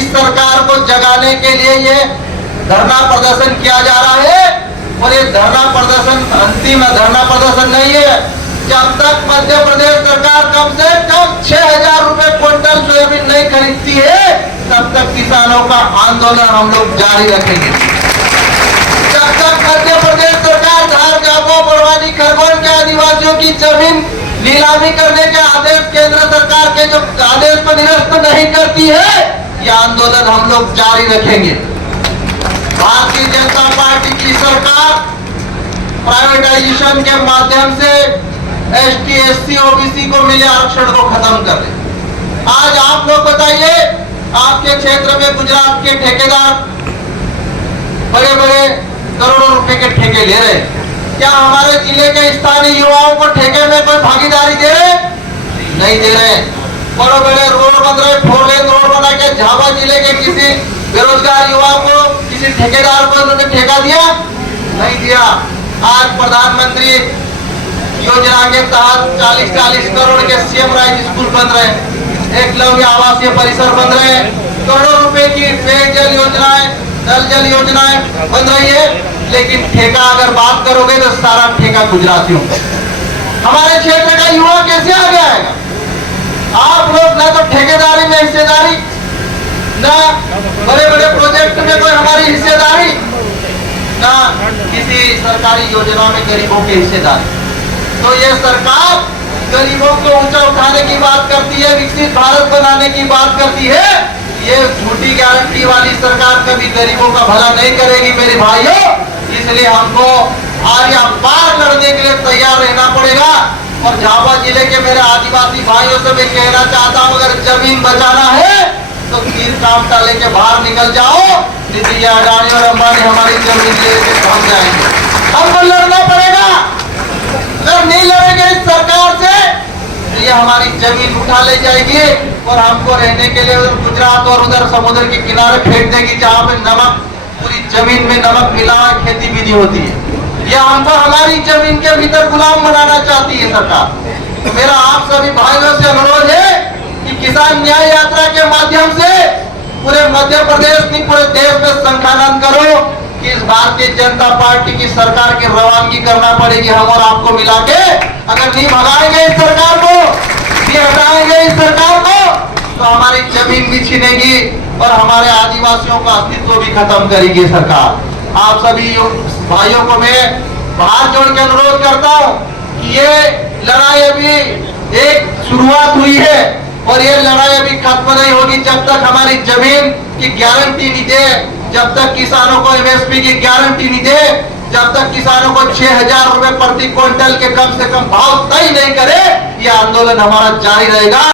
इस सरकार को जगाने के लिए ये धरना प्रदर्शन किया जा रहा है। और ये धरना प्रदर्शन अंतिम धरना प्रदर्शन नहीं है। जब तक मध्य प्रदेश सरकार कम से कम 6,000 रुपए क्विंटल सोयाबीन नहीं खरीदती है, तब तक किसानों का आंदोलन हम लोग जारी रखेंगे। जब तक मध्य प्रदेश सरकार धार, जागो, बड़वानी, खरगोन के आदिवासियों की जमीन नीलामी करने के आदेश केंद्र सरकार के जो आदेश को निरस्त नहीं करती है, यह आंदोलन हम लोग जारी रखेंगे। भारतीय जनता पार्टी की सरकार प्राइवेटाइजेशन के माध्यम से एसटी, एससी, ओबीसी को मिले आरक्षण को खत्म कर दे। आज आप लोग बताइए, आपके क्षेत्र में गुजरात के ठेकेदार बड़े बड़े करोड़ों रुपए के ठेके ले रहे हैं। क्या हमारे जिले के स्थानीय युवाओं को ठेके में कोई भागीदारी दे रहे? नहीं दे रहे। बड़े बड़े रोड बन रहे, 4 लेन रोड बना के झाबा जिले के किसी बेरोजगार युवा को, किसी ठेकेदार को उन्होंने ठेका दिया? नहीं दिया। आज प्रधानमंत्री योजना के तहत 40-40 करोड़ के सीएम राइज स्कूल बन रहे हैं, एकलव्य आवासीय परिसर बन रहे हैं, करोड़ों रुपए की पेयजल योजनाएं, जल योजनाएं बन रही है। लेकिन ठेका अगर बात करोगे तो सारा ठेका गुजरातियों का। हमारे क्षेत्र का युवा कैसे आगे आएगा? आप लोग ना तो ठेकेदारी में हिस्सेदारी, ना बड़े बड़े प्रोजेक्ट में कोई हमारी हिस्सेदारी, ना किसी सरकारी योजना में गरीबों की हिस्सेदारी। तो ये सरकार गरीबों को ऊंचा उठाने की बात करती है, विकसित भारत बनाने की बात करती है। ये झूठी गारंटी वाली सरकार कभी गरीबों का भला नहीं करेगी मेरे भाइयों। इसलिए हमको आज पार लड़ने के लिए तैयार रहना पड़ेगा। और झाबुआ जिले के मेरे आदिवासी भाइयों से मैं कहना चाहता हूँ, अगर जमीन बचाना है तो तीर कामटा लेके बाहर निकल जाओ। नीतीश, अडानी और अंबानी हमारी जमीन लेके पहुंच जाएंगे। हमको लड़ना पड़ेगा। अगर नहीं लड़ेंगे इस सरकार से तो ये हमारी जमीन उठा ले जाएगी और हमको रहने के लिए गुजरात और उधर समुद्र के किनारे फेंक देगी, जहाँ पे नमक, पूरी जमीन में नमक मिला खेती विधि होती है। यह हमको हमारी जमीन के भीतर गुलाम बनाना चाहती है सरकार। तो मेरा आप सभी भाइयों से अनुरोध है कि किसान न्याय यात्रा के माध्यम से पूरे मध्य प्रदेश नहीं पूरे देश में संख्यानंद करो कि इस भारतीय जनता पार्टी की सरकार की रवानगी करना पड़ेगी हम और आपको मिला के। अगर नहीं भगाएंगे इस सरकार को, नहीं हटाएंगे इस सरकार को, तो हमारी जमीन भी छीनेगी और हमारे आदिवासियों का अस्तित्व भी खत्म करेगी सरकार। आप सभी भाइयों को मैं हाथ जोड़ के अनुरोध करता हूँ कि ये लड़ाई अभी एक शुरुआत हुई है और ये लड़ाई अभी खत्म नहीं होगी जब तक हमारी जमीन की गारंटी नहीं दे, जब तक किसानों को एमएसपी की गारंटी नहीं दे, जब तक किसानों को 6,000 रुपए प्रति क्विंटल के कम से कम भाव तय नहीं करे, यह आंदोलन हमारा जारी रहेगा।